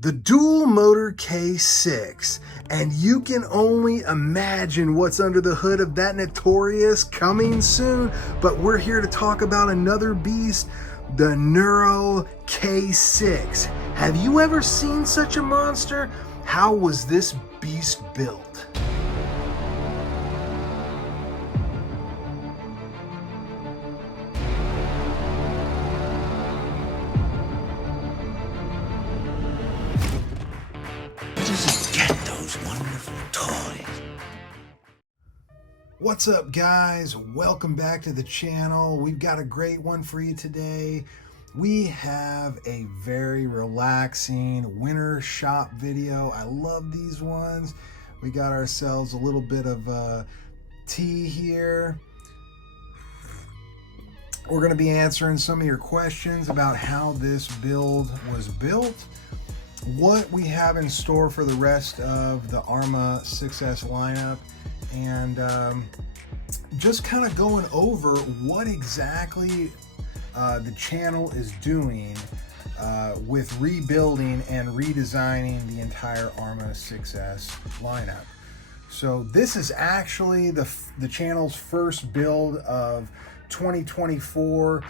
The dual motor K6, and you can only imagine what's under the hood of that notorious coming soon. But we're here to talk about another beast, the NERO K6. Have you ever seen such a monster? How was this beast built? What's up, guys? Welcome back to the channel. We've got a great one for you today. We have a very relaxing winter shop video. I love these ones. We got ourselves a little bit of tea here. We're going to be answering some of your questions about how this build was built, what we have in store for the rest of the Arrma 6S lineup, and just kind of going over what exactly the channel is doing with rebuilding and redesigning the entire Arrma 6S lineup. So this is actually the channel's first build of 2024.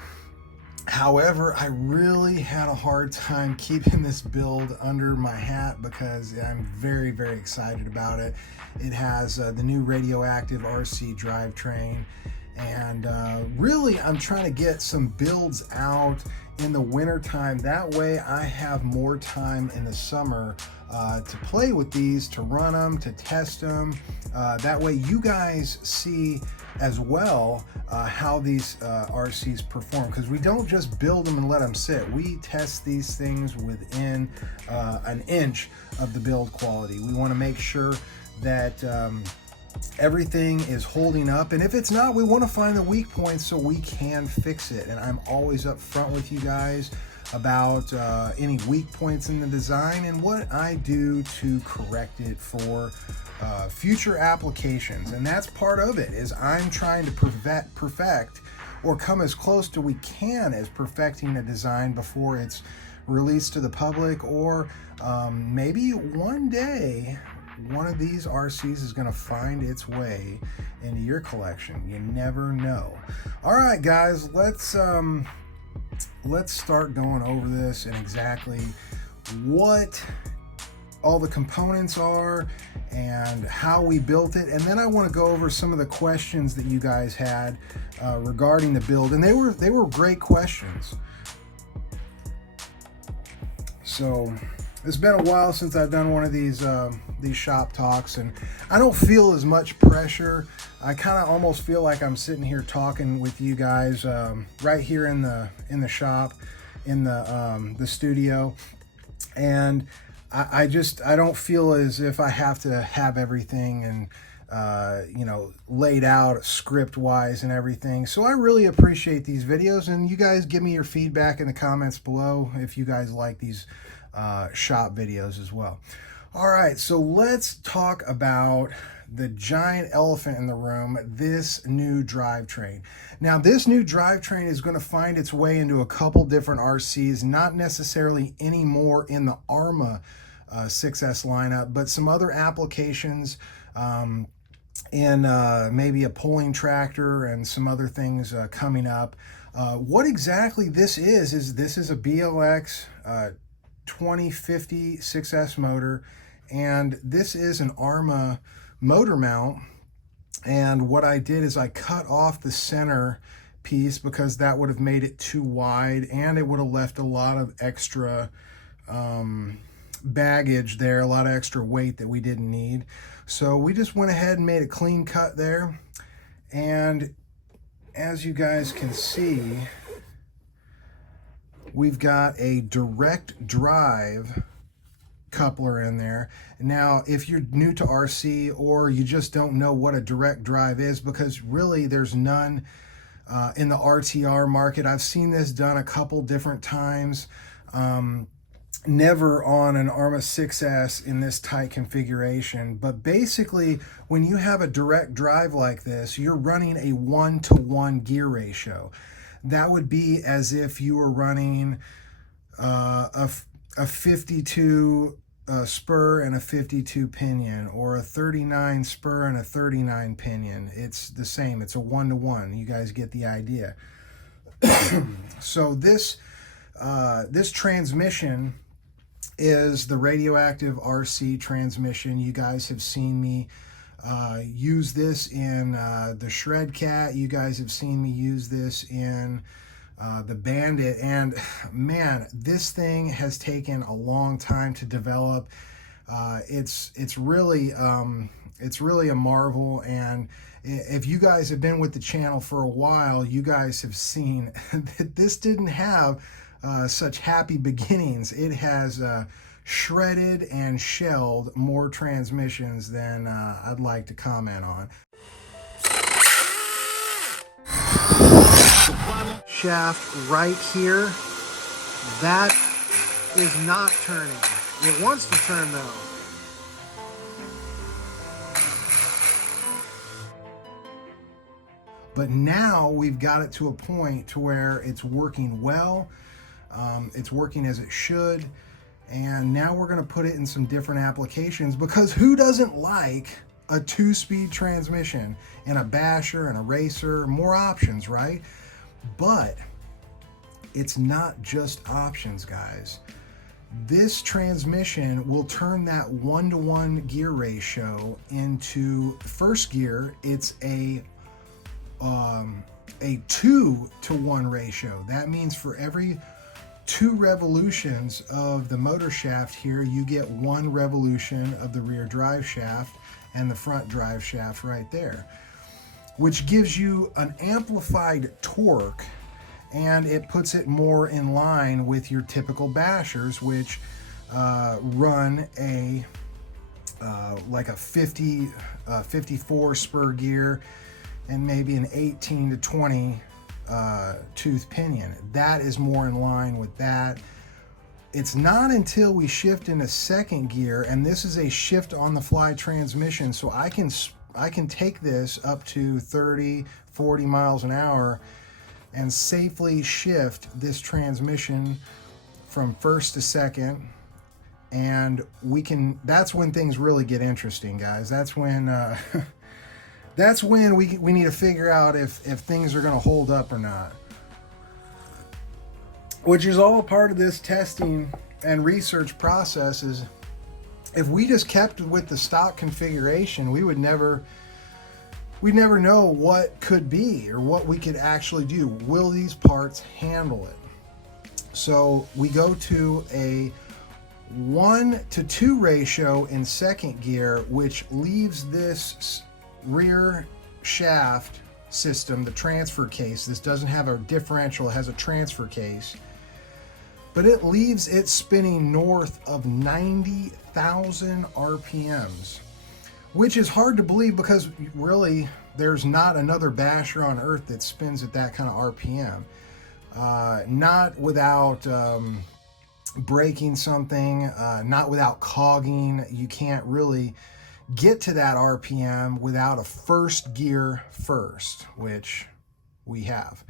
However, I really had a hard time keeping this build under my hat because I'm very, very excited about it. It has the new Radioactive RC drivetrain, and really I'm trying to get some builds out in the winter time. That way I have more time in the summer to play with these, to run them, to test them. That way you guys see as well how these RCs perform, because we don't just build them and let them sit. We test these things within an inch of the build quality. We want to make sure that everything is holding up, and if it's not, we want to find the weak points so we can fix it. And I'm always up front with you guys about any weak points in the design and what I do to correct it for future applications. And that's part of it, is I'm trying to perfect or come as close to we can as perfecting a design before it's released to the public, or maybe one day one of these RCs is going to find its way into your collection. You never know. All right, guys, let's start going over this and exactly what all the components are and how we built it. And then I want to go over some of the questions that you guys had regarding the build, and they were great questions. So it's been a while since I've done one of these shop talks, and I don't feel as much pressure. I kind of almost feel like I'm sitting here talking with you guys right here in the shop, in the studio, and I don't feel as if I have to have everything and you know, laid out script wise and everything. So I really appreciate these videos, and you guys give me your feedback in the comments below if you guys like these shop videos as well. All right, so let's talk about the giant elephant in the room, this new drivetrain. Now, this new drivetrain is going to find its way into a couple different RCs, not necessarily anymore in the Arrma 6S lineup, but some other applications in maybe a pulling tractor and some other things coming up. What exactly this is this is a BLX 2050 6S motor, and this is an Arrma motor mount. And what I did is I cut off the center piece because that would have made it too wide, and it would have left a lot of extra baggage there, a lot of extra weight that we didn't need. So we just went ahead and made a clean cut there. And as you guys can see, we've got a direct drive coupler in there. Now, if you're new to RC or you just don't know what a direct drive is, because really there's none in the RTR market. I've seen this done a couple different times, never on an Arrma 6S in this tight configuration. But basically, when you have a direct drive like this, you're running a 1-to-1 gear ratio. That would be as if you were running a 52 spur and a 52 pinion, or a 39 spur and a 39 pinion. It's the same. It's a 1-to-1. You guys get the idea. So this transmission is the Radioactive RC transmission. You guys have seen me use this in the Shred Cat. You guys have seen me use this in the Bandit, and man, this thing has taken a long time to develop. It's really a marvel, and if you guys have been with the channel for a while, you guys have seen that this didn't have such happy beginnings. It has shredded and shelled more transmissions than I'd like to comment on. Shaft right here, that is not turning. It wants to turn though. But now we've got it to a point to where it's working well. It's working as it should. And now we're going to put it in some different applications, because who doesn't like a 2-speed transmission in a basher and a racer? More options, right? But it's not just options, guys. This transmission will turn that 1-to-1 gear ratio into, first gear, it's a 2-to-1 ratio. That means for every 2 revolutions of the motor shaft here, you get 1 revolution of the rear drive shaft and the front drive shaft right there, which gives you an amplified torque, and it puts it more in line with your typical bashers, which run a like a 54 spur gear and maybe an 18 to 20 tooth pinion. That is more in line with that. It's not until we shift into second gear, and this is a shift on the fly transmission, so I can take this up to 30, 40 miles an hour and safely shift this transmission from first to second. And that's when things really get interesting, guys. That's when that's when we need to figure out if things are going to hold up or not, which is all part of this testing and research process. Is if we just kept with the stock configuration, we'd never know what could be or what we could actually do. Will these parts handle it? So we go to a 1-to-2 ratio in second gear, which leaves this rear shaft system, the transfer case. This doesn't have a differential, it has a transfer case, but it leaves it spinning north of 90,000 RPMs, which is hard to believe, because really there's not another basher on earth that spins at that kind of RPM. Not without breaking something, not without cogging. You can't really get to that RPM without a first gear first, which we have.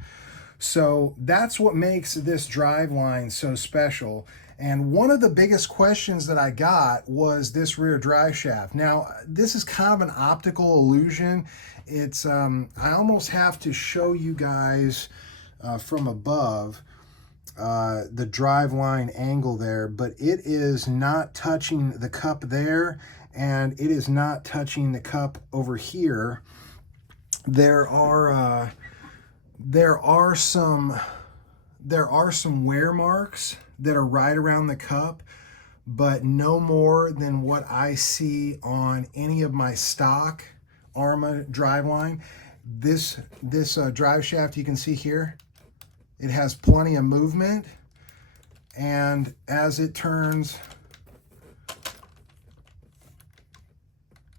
So that's what makes this drive line so special. And one of the biggest questions that I got was this rear drive shaft. Now, this is kind of an optical illusion. It's I almost have to show you guys from above the drive line angle there, but it is not touching the cup there, and it is not touching the cup over here. There are some wear marks that are right around the cup, but no more than what I see on any of my stock Arrma driveline. This drive shaft, you can see here, it has plenty of movement, and as it turns,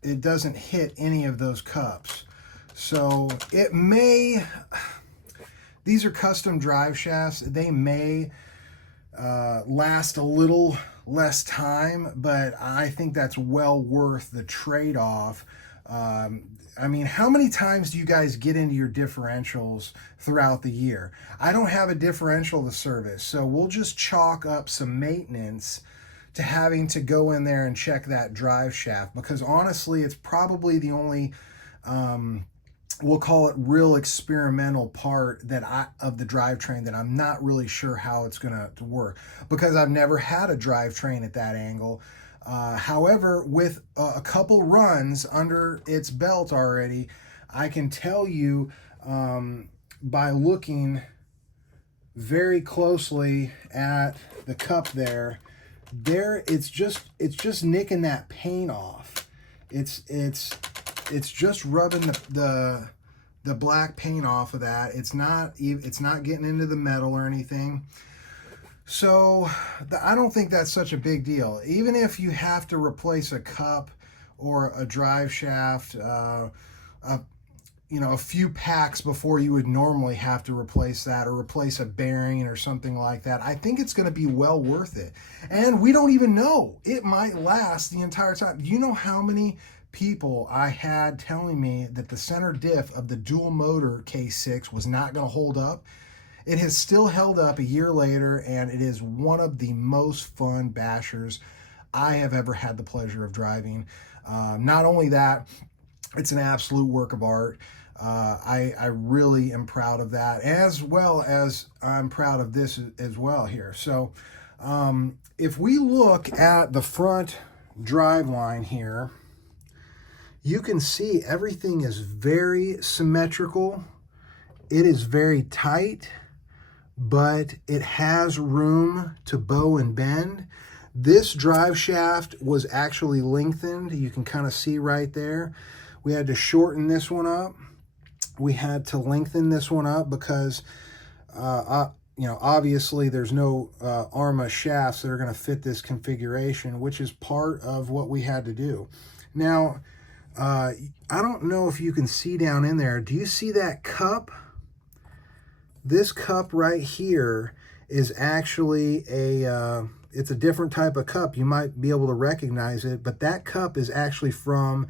it doesn't hit any of those cups. So it may, these are custom drive shafts, they may last a little less time, but I think that's well worth the trade-off I mean, how many times do you guys get into your differentials throughout the year? I don't have a differential to service, so we'll just chalk up some maintenance to having to go in there and check that drive shaft, because honestly, it's probably the only, we'll call it real experimental part of the drivetrain that I'm not really sure how it's going to work, because I've never had a drivetrain at that angle. However, with a couple runs under its belt already, I can tell you by looking very closely at the cup there, it's just nicking that paint off. It's just rubbing the black paint off of that. It's not getting into the metal or anything. So I don't think that's such a big deal. Even if you have to replace a cup or a drive shaft, a few packs before you would normally have to replace that, or replace a bearing or something like that, I think it's going to be well worth it. And we don't even know. It might last the entire time. Do you know how many people I had telling me that the center diff of the dual motor K6 was not going to hold up? It has still held up a year later, and it is one of the most fun bashers I have ever had the pleasure of driving. Not only that, it's an absolute work of art. I really am proud of that, as well as I'm proud of this as well here. So if we look at the front drive line here, you can see everything is very symmetrical. It is very tight, but it has room to bow and bend. This drive shaft was actually lengthened. You can kind of see right there. We had to shorten this one up. We had to lengthen this one up because, obviously there's no Arrma shafts that are going to fit this configuration, which is part of what we had to do. Now, I don't know if you can see down in there. Do you see that cup? This cup right here is actually it's a different type of cup. You might be able to recognize it, but that cup is actually from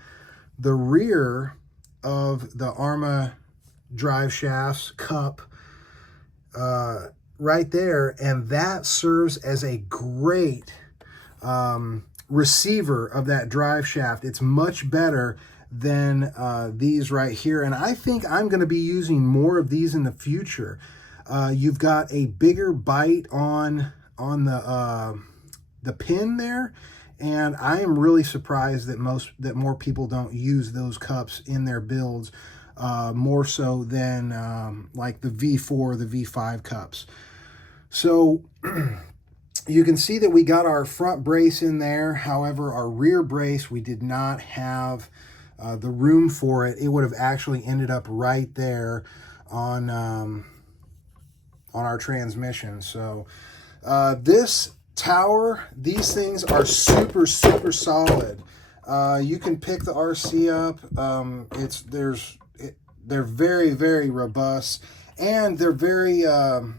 the rear of the Arrma drive shafts cup right there, and that serves as a great receiver of that drive shaft. It's much better than these right here, and I think I'm going to be using more of these in the future. You've got a bigger bite on the pin there, and I am really surprised that more people don't use those cups in their builds, more so than like the V4, the V5 cups. So you can see that we got our front brace in there. However, our rear brace, we did not have the room for it. It would have actually ended up right there on our transmission. So this tower, these things are super, super solid. You can pick the RC up. They're very, very robust, and they're very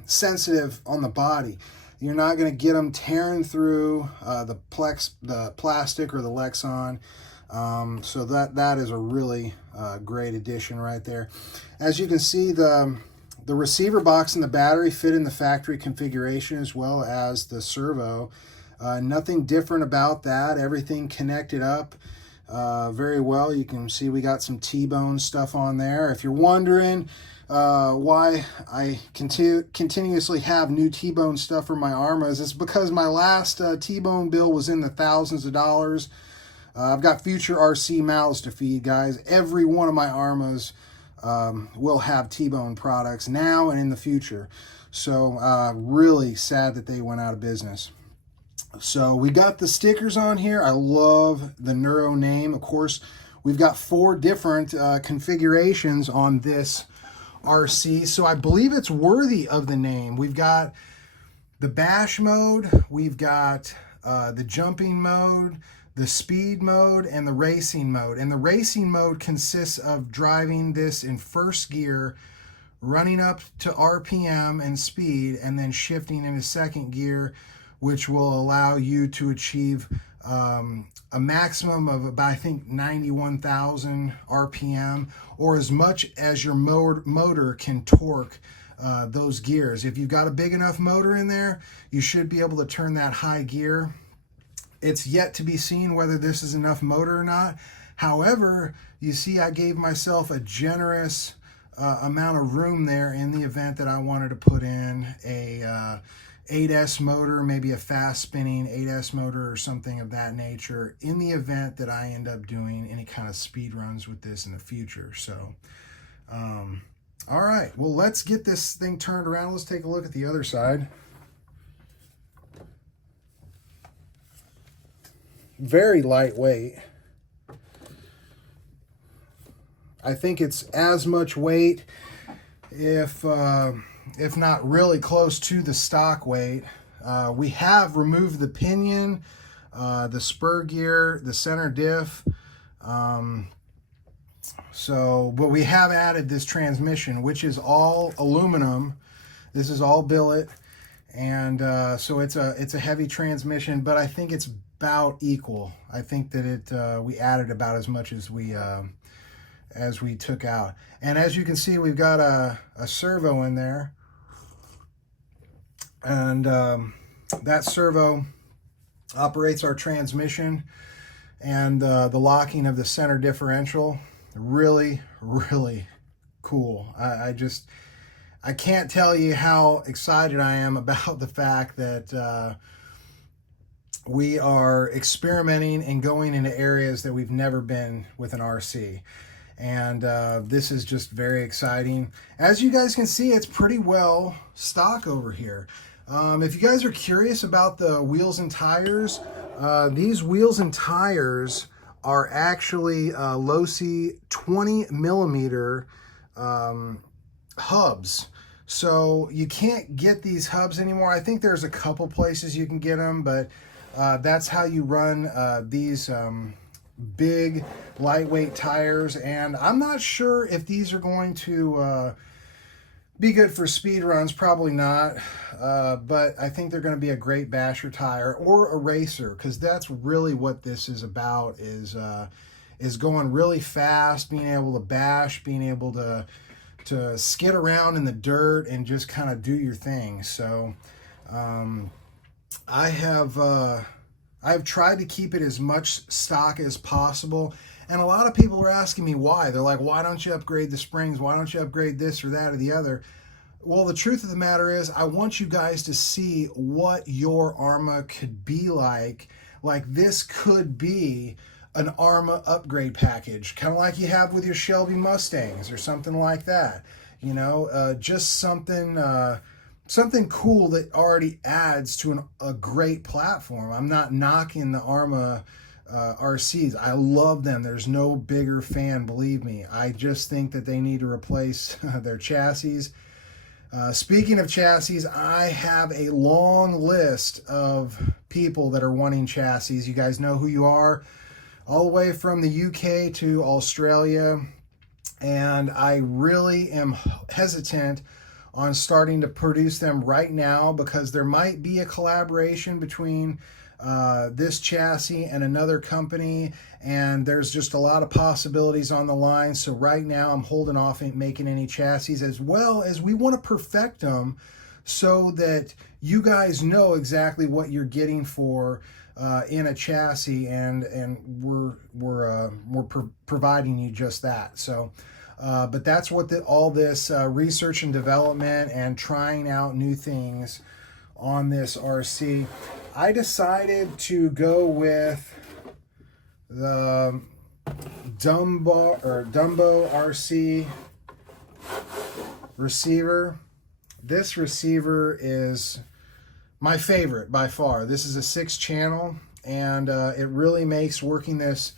sensitive on the body. You're not going to get them tearing through the plastic or the Lexan. So that is a really great addition right there. As you can see, the receiver box and the battery fit in the factory configuration, as well as the servo. Nothing different about that. Everything connected up very well. You can see we got some T-bone stuff on there. If you're wondering why I continuously have new T-bone stuff for my Arrmas, it's because my last T-bone bill was in the thousands of dollars. I've got future RC mouths to feed, guys. Every one of my Arrmas will have T-bone products now and in the future. So really sad that they went out of business. So we got the stickers on here. I love the NERO name. Of course, we've got 4 different configurations on this RC, so I believe it's worthy of the name. We've got the bash mode, we've got the jumping mode, the speed mode, and the racing mode. And the racing mode consists of driving this in first gear, running up to RPM and speed, and then shifting into second gear, which will allow you to achieve a maximum of about, I think, 91,000 RPM, or as much as your motor can torque those gears. If you've got a big enough motor in there, you should be able to turn that high gear. It's yet to be seen whether this is enough motor or not. However, you see I gave myself a generous amount of room there in the event that I wanted to put in a 8S motor, maybe a fast spinning 8S motor or something of that nature, in the event that I end up doing any kind of speed runs with this in the future. So, all right, well, let's get this thing turned around. Let's take a look at the other side. Very lightweight. I think it's as much weight, if not really close to the stock weight. We have removed the pinion, the spur gear, the center diff. But we have added this transmission, which is all aluminum. This is all billet, and so it's a heavy transmission, but I think it's about equal. I think that we added about as much as we took out. And as you can see, we've got a servo in there, and that servo operates our transmission and the locking of the center differential. Really, really cool. I can't tell you how excited I am about the fact that we are experimenting and going into areas that we've never been with an RC. And this is just very exciting. As you guys can see, it's pretty well stock over here. If you guys are curious about the wheels and tires, these wheels and tires are actually Losi 20 millimeter hubs. So you can't get these hubs anymore. I think there's a couple places you can get them, but that's how you run these big lightweight tires. And I'm not sure if these are going to be good for speed runs. Probably not, but I think they're going to be a great basher tire or a racer, because that's really what this is about, is going really fast, being able to bash, being able to skid around in the dirt and just kind of do your thing. So I've tried to keep it as much stock as possible, and a lot of people are asking me why. They're like, why don't you upgrade the springs? Why don't you upgrade this or that or the other? Well, the truth of the matter is, I want you guys to see what your Arrma could be like. Like, this could be an Arrma upgrade package, kind of like you have with your Shelby Mustangs or something like that. You know, just something cool that already adds to a great platform. I'm not knocking the Arrma RCs. I love them. There's no bigger fan, believe me. I just think that they need to replace their chassis. Speaking of chassis, I have a long list of people that are wanting chassis. You guys know who you are, all the way from the UK to Australia. And I really am hesitant on starting to produce them right now, because there might be a collaboration between this chassis and another company, and there's just a lot of possibilities on the line. So right now I'm holding off in making any chassis, as well as we want to perfect them so that you guys know exactly what you're getting for in a chassis, and we're providing you just that. So but that's what all this research and development and trying out new things on this RC. I decided to go with the Dumbo RC receiver. This receiver is my favorite by far. This is a 6-channel, and it really makes working this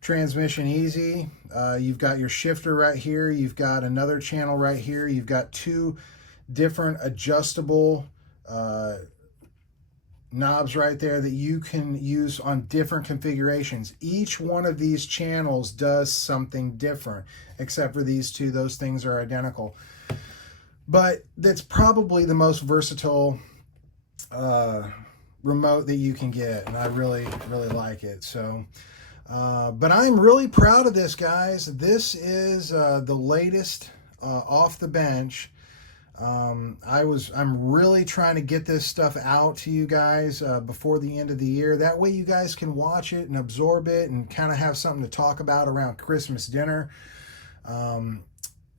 transmission easy. You've got your shifter right here. You've got another channel right here. You've got 2 different adjustable knobs right there that you can use on different configurations. Each one of these channels does something different, except for these 2. Those things are identical. But that's probably the most versatile remote that you can get, and I really like it. So but I'm really proud of this, guys. This is the latest off the bench. I'm really trying to get this stuff out to you guys before the end of the year. That way you guys can watch it and absorb it and kind of have something to talk about around Christmas dinner.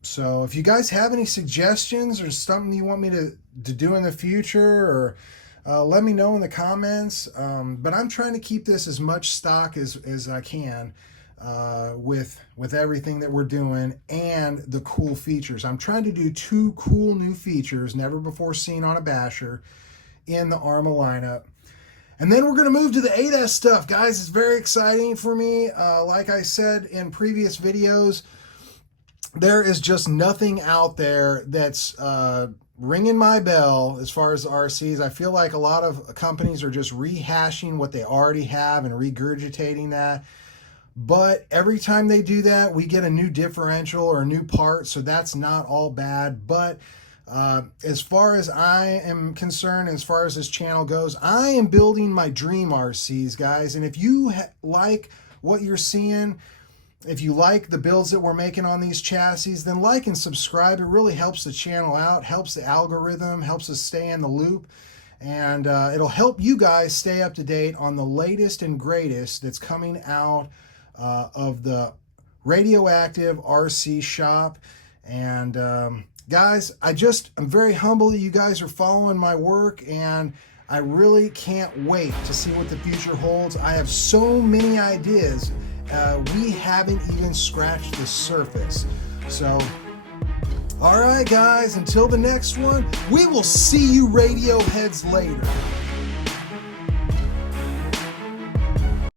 So if you guys have any suggestions or something you want me to do in the future, or let me know in the comments. But I'm trying to keep this as much stock as I can with everything that we're doing and the cool features. I'm trying to do 2 cool new features never before seen on a basher in the Arrma lineup. And then we're going to move to the ADAS stuff, guys. It's very exciting for me. Like I said in previous videos, there is just nothing out there that's ringing my bell as far as the RCs. I feel like a lot of companies are just rehashing what they already have and regurgitating that. But every time they do that, we get a new differential or a new part, so that's not all bad. But as far as I am concerned, as far as this channel goes, I am building my dream RCs, guys. And if you like what you're seeing, if you like the builds that we're making on these chassis, then like and subscribe. It really helps the channel out, helps the algorithm, helps us stay in the loop, and it'll help you guys stay up to date on the latest and greatest that's coming out of the Radioactive RC shop. And guys, I'm very humble that you guys are following my work, and I really can't wait to see what the future holds. I have so many ideas. We haven't even scratched the surface. So, all right, guys, until the next one, we will see you radio heads later.